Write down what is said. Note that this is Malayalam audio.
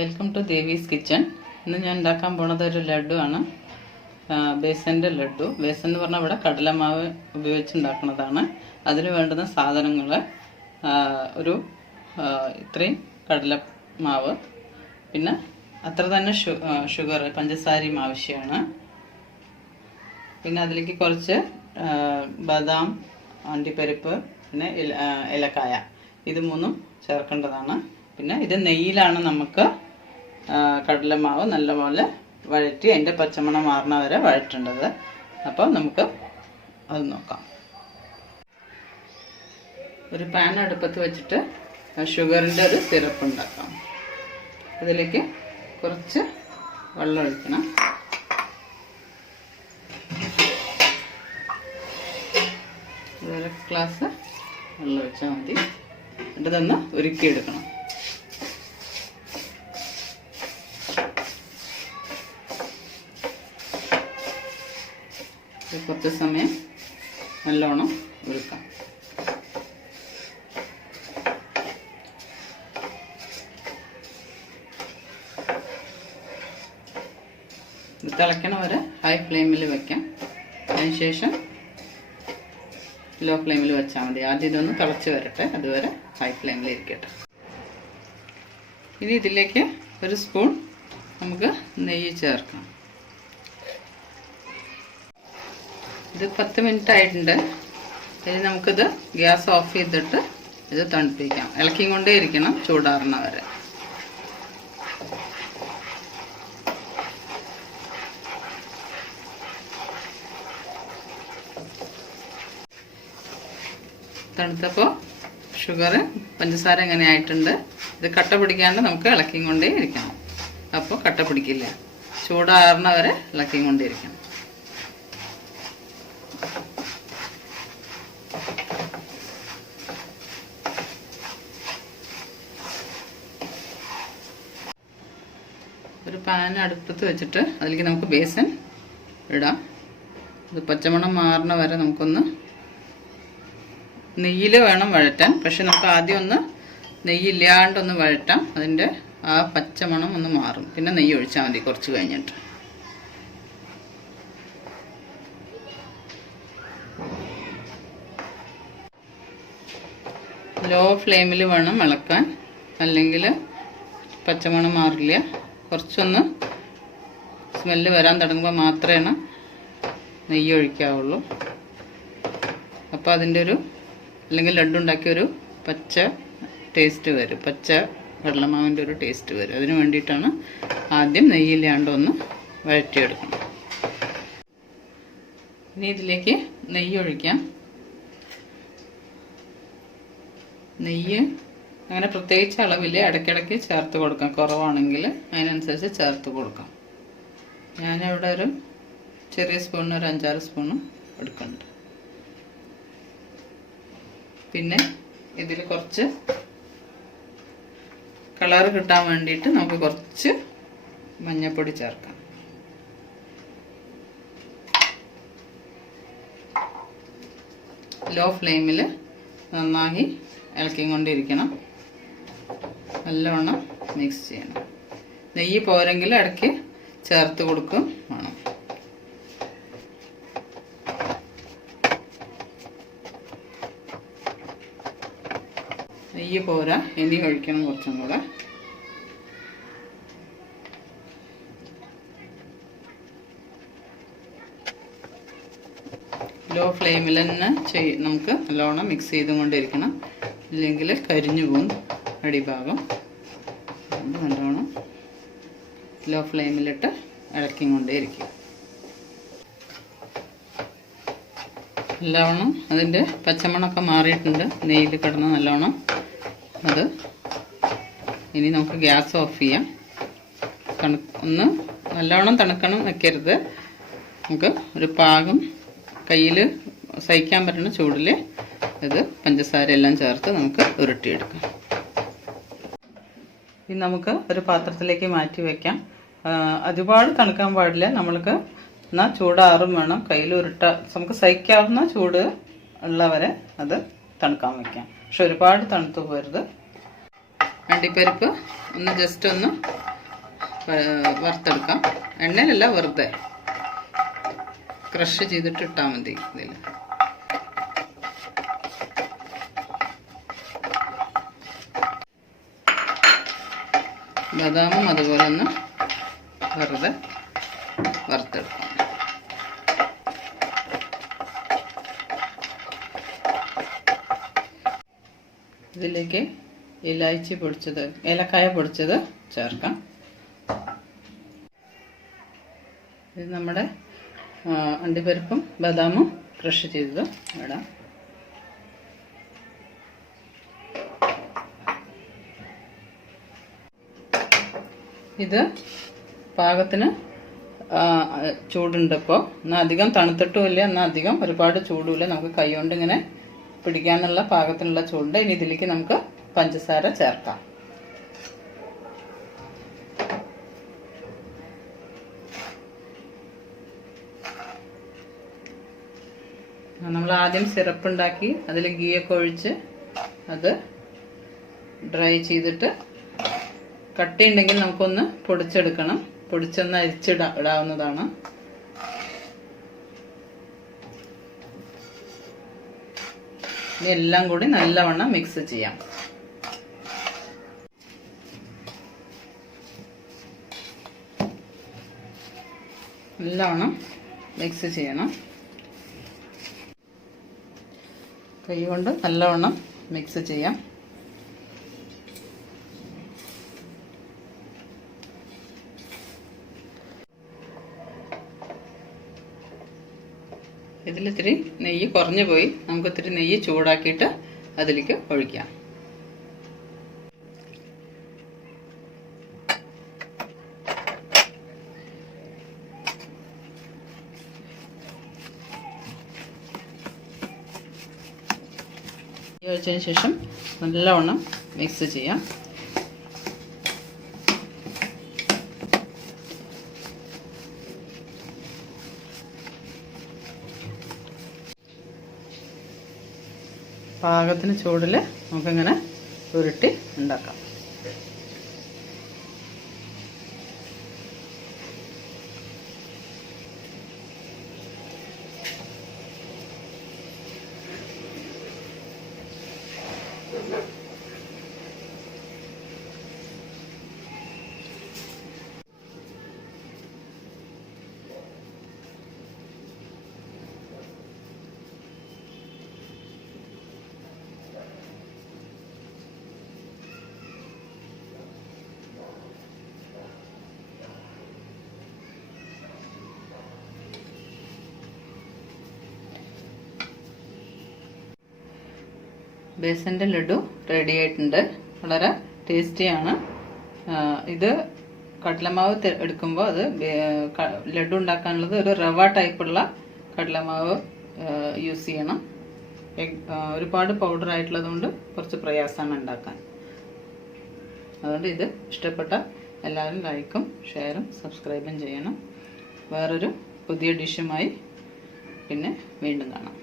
Welcome to Devis kitchen. ഇന്ന് ഞാൻ ഉണ്ടാക്കാൻ പോണത് ഒരു ലഡു ആണ്. ബേസൻ്റെ ലഡു. ബേസൻ എന്ന് പറഞ്ഞാൽ ഇവിടെ കടലമാവ് ഉപയോഗിച്ച് ഉണ്ടാക്കുന്നതാണ്. അതിന് വേണ്ടുന്ന സാധനങ്ങൾ ഒരു ഇത്രയും കടലമാവ്, പിന്നെ അത്ര തന്നെ ഷുഗർ പഞ്ചസാരയും ആവശ്യമാണ്. പിന്നെ അതിലേക്ക് കുറച്ച് ബദാം, അണ്ടിപ്പരിപ്പ്, പിന്നെ ഏലക്കായ, ഇത് മൂന്നും ചേർക്കേണ്ടതാണ്. പിന്നെ ഇത് നെയ്യിലാണ് നമുക്ക് കടലമാവ് നല്ലപോലെ വഴറ്റി അതിൻ്റെ പച്ചമണം മാറുന്ന വരെ വഴറ്റേണ്ടത്. അപ്പോൾ നമുക്ക് അത് നോക്കാം. ഒരു പാൻ അടുപ്പത്ത് വെച്ചിട്ട് ഷുഗറിൻ്റെ ഒരു സിറപ്പ് ഉണ്ടാക്കാം. അതിലേക്ക് കുറച്ച് വെള്ളം ഒഴിക്കണം. ഒരു ഗ്ലാസ് വെള്ളം ഒഴിച്ചാൽ മതി. എന്നിട്ട് ഇതൊന്ന് ഉരുക്കിയെടുക്കണം. കുറച്ച് സമയം നല്ലോണം ഉരുക്കാം. ഇത് തിളയ്ക്കണ വരെ ഹൈ ഫ്ലെയിമിൽ വെക്കാം. അതിനുശേഷം ലോ ഫ്ലെയിമിൽ വെച്ചാൽ മതി. ആദ്യം ഇതൊന്ന് തിളച്ച് വരട്ടെ, അതുവരെ ഹൈ ഫ്ലെയിമിൽ ഇരിക്കട്ടെ. ഇനി ഇതിലേക്ക് ഒരു സ്പൂൺ നമുക്ക് നെയ്യ് ചേർക്കാം. ഇത് 10 മിനിറ്റ് ആയിട്ടുണ്ട്. ഇനി നമുക്കിത് ഗ്യാസ് ഓഫ് ചെയ്തിട്ട് ഇത് തണുപ്പിക്കാം. ഇളക്കി കൊണ്ടേ ഇരിക്കണം ചൂടാറുന്ന വരെ. തണുത്തപ്പോൾ ഷുഗർ പഞ്ചസാര എങ്ങനെ ആയിട്ടുണ്ട്. ഇത് കട്ട പിടിക്കാണ്ട് നമുക്ക് ഇളക്കി കൊണ്ടേ ഇരിക്കണം. അപ്പോൾ കട്ട പിടിക്കില്ല. ചൂടാറുന്ന വരെ ഇളക്കി കൊണ്ടേ ഇരിക്കണം. ഒരു പാൻ അടുപ്പത്ത് വെച്ചിട്ട് അതിലേക്ക് നമുക്ക് ബേസൻ ഇടാം. ഇത് പച്ചമണം മാറുന്ന വരെ നമുക്കൊന്ന് നെയ്യിൽ വേണം വഴറ്റാൻ. പക്ഷെ നമുക്ക് ആദ്യം ഒന്ന് നെയ്യില്ലാണ്ടൊന്ന് വഴറ്റാം. അതിൻ്റെ ആ പച്ചമണം ഒന്ന് മാറും. പിന്നെ നെയ്യ് ഒഴിച്ചാൽ മതി കുറച്ച് കഴിഞ്ഞിട്ട്. ലോ ഫ്ലെയിമിൽ വേണം ഇളക്കാൻ, അല്ലെങ്കിൽ പച്ചമണം മാറില്ല. കുറച്ചൊന്ന് സ്മെല്ല് വരാൻ തുടങ്ങുമ്പോൾ മാത്രമേ നെയ്യ് ഒഴിക്കാവുള്ളൂ. അപ്പോൾ അതിൻ്റെ ഒരു, അല്ലെങ്കിൽ ലഡു ഉണ്ടാക്കിയൊരു പച്ച ടേസ്റ്റ് വരും. പച്ച കടലമാവിൻ്റെ ഒരു ടേസ്റ്റ് വരും. അതിന് വേണ്ടിയിട്ടാണ് ആദ്യം നെയ്യില്ലാണ്ടൊന്ന് വഴറ്റിയെടുക്കണം. ഇനി ഇതിലേക്ക് നെയ്യ് ഒഴിക്കാം. നെയ്യ് അങ്ങനെ പ്രത്യേകിച്ച് അളവിൽ ഇടയ്ക്കിടയ്ക്ക് ചേർത്ത് കൊടുക്കാം. കുറവാണെങ്കിൽ അതിനനുസരിച്ച് ചേർത്ത് കൊടുക്കാം. ഞാനിവിടെ ഒരു ചെറിയ സ്പൂണിന് ഒരു 5-6 സ്പൂണ് എടുക്കുന്നുണ്ട്. പിന്നെ ഇതിൽ കുറച്ച് കളർ കിട്ടാൻ വേണ്ടിയിട്ട് നമുക്ക് കുറച്ച് മഞ്ഞൾപ്പൊടി ചേർക്കാം. ലോ ഫ്ലെയിമിൽ നന്നായി ഇളക്കിക്കൊണ്ടിരിക്കണം. നല്ലവണ്ണം മിക്സ് ചെയ്യണം. നെയ്യ് പോരെങ്കിൽ ഇടയ്ക്ക് ചേർത്ത് കൊടുക്കും വേണം. നെയ്യ് പോരാ, ഇനി ഒഴിക്കണം കുറച്ചും കൂടെ. ലോ ഫ്ലെയിമിൽ തന്നെ നമുക്ക് നല്ലോണം മിക്സ് ചെയ്തുകൊണ്ടിരിക്കണം. ഇല്ലെങ്കിൽ കരിഞ്ഞു പോകും അടിഭാഗം. നല്ലോണം ലോ ഫ്ലെയിമിലിട്ട് ഇളക്കിക്കൊണ്ടേ ഇരിക്കുക. നല്ലോണം അതിൻ്റെ പച്ചമണമൊക്കെ മാറിയിട്ടുണ്ട്. നെയ്യിൽ കിടന്ന് നല്ലോണം അത്. ഇനി നമുക്ക് ഗ്യാസ് ഓഫ് ചെയ്യാം. ഒന്ന് നല്ലോണം തണുക്കണം വെക്കരുത്. നമുക്ക് ഒരു പാകം കയ്യിൽ സഹിക്കാൻ പറ്റുന്ന ചൂടിൽ ഇത് പഞ്ചസാര എല്ലാം ചേർത്ത് നമുക്ക് ഉരുട്ടിയെടുക്കാം. ഇനി നമുക്ക് ഒരു പാത്രത്തിലേക്ക് മാറ്റി വയ്ക്കാം. ഒരുപാട് തണുക്കാൻ പാടില്ല. നമ്മൾക്ക് എന്നാൽ ചൂടാറും വേണം. കയ്യിൽ നമുക്ക് സഹിക്കാവുന്ന ചൂട് ഉള്ളവരെ അത് തണുക്കാൻ വയ്ക്കാം. പക്ഷെ ഒരുപാട് തണുത്തു പോരുത്. അണ്ടിപ്പരിപ്പ് ഒന്ന് ജസ്റ്റ് ഒന്ന് വറുത്തെടുക്കാം. എണ്ണയിലല്ല, വെറുതെ ക്രഷ് ചെയ്തിട്ട് ഇട്ടാൽ മതി. ഇതിൽ ബദാമും അതുപോലെ ഒന്ന് വെറുതെ വറുത്തെടുക്കാം. ഇതിലേക്ക് ഇലാച്ചി പൊടിച്ചത്, ഏലക്കായ പൊടിച്ചത് ചേർക്കാം. ഇത് നമ്മുടെ അണ്ടിപ്പരിപ്പും ബദാമും ക്രഷ് ചെയ്തത് ഇടാം. ഇത് പാകത്തിന് ചൂടുണ്ട്. ഇപ്പോൾ എന്നാൽ അധികം തണുത്തിട്ടുമില്ല, എന്നാൽ അധികം ഒരുപാട് ചൂടുമില്ല. നമുക്ക് കൈ കൊണ്ട് ഇങ്ങനെ പിടിക്കാനുള്ള പാകത്തിനുള്ള ചൂടുണ്ട്. ഇനി ഇതിലേക്ക് നമുക്ക് പഞ്ചസാര ചേർക്കാം. നമ്മൾ ആദ്യം സിറപ്പ് ഉണ്ടാക്കി അതിൽ ഗീയൊക്കെ ഒഴിച്ച് അത് ഡ്രൈ ചെയ്തിട്ട് കട്ടിയുണ്ടെങ്കിൽ നമുക്കൊന്ന് പൊടിച്ചെടുക്കണം. പൊടിച്ചൊന്ന് അരിച്ചിടാവുന്നതാണ്. ഇനി എല്ലാം കൂടി നല്ലവണ്ണം മിക്സ് ചെയ്യാം. നല്ലവണ്ണം മിക്സ് ചെയ്യണം. കൈ കൊണ്ട് നല്ലവണ്ണം മിക്സ് ചെയ്യാം. ഇതിലിത്തിരി നെയ്യ് കുറഞ്ഞു പോയി. നമുക്ക് ഇത്തിരി നെയ്യ് ചൂടാക്കിയിട്ട് അതിലേക്ക് ഒഴിക്കാം. ഒഴിച്ചതിന് ശേഷം നല്ലവണ്ണം മിക്സ് ചെയ്യാം. പാകത്തിന് ചൂടിൽ നമുക്കിങ്ങനെ ഉരുട്ടി ഉണ്ടാക്കാം. ബേസൻ്റെ ലഡു റെഡി ആയിട്ടുണ്ട്. വളരെ ടേസ്റ്റിയാണ്. ഇത് കടലമാവ് എടുക്കുമ്പോൾ അത് ലഡു ഉണ്ടാക്കാനുള്ളത് ഒരു റവ ടൈപ്പുള്ള കടലമാവ് യൂസ് ചെയ്യണം. ഒരുപാട് പൗഡർ ആയിട്ടുള്ളത് കൊണ്ട് കുറച്ച് പ്രയാസമാണ് ഉണ്ടാക്കാൻ. അതുകൊണ്ട് ഇത് ഇഷ്ടപ്പെട്ട എല്ലാവരും ലൈക്കും ഷെയറും സബ്സ്ക്രൈബും ചെയ്യണം. വേറൊരു പുതിയ ഡിഷുമായി പിന്നെ വീണ്ടും കാണാം.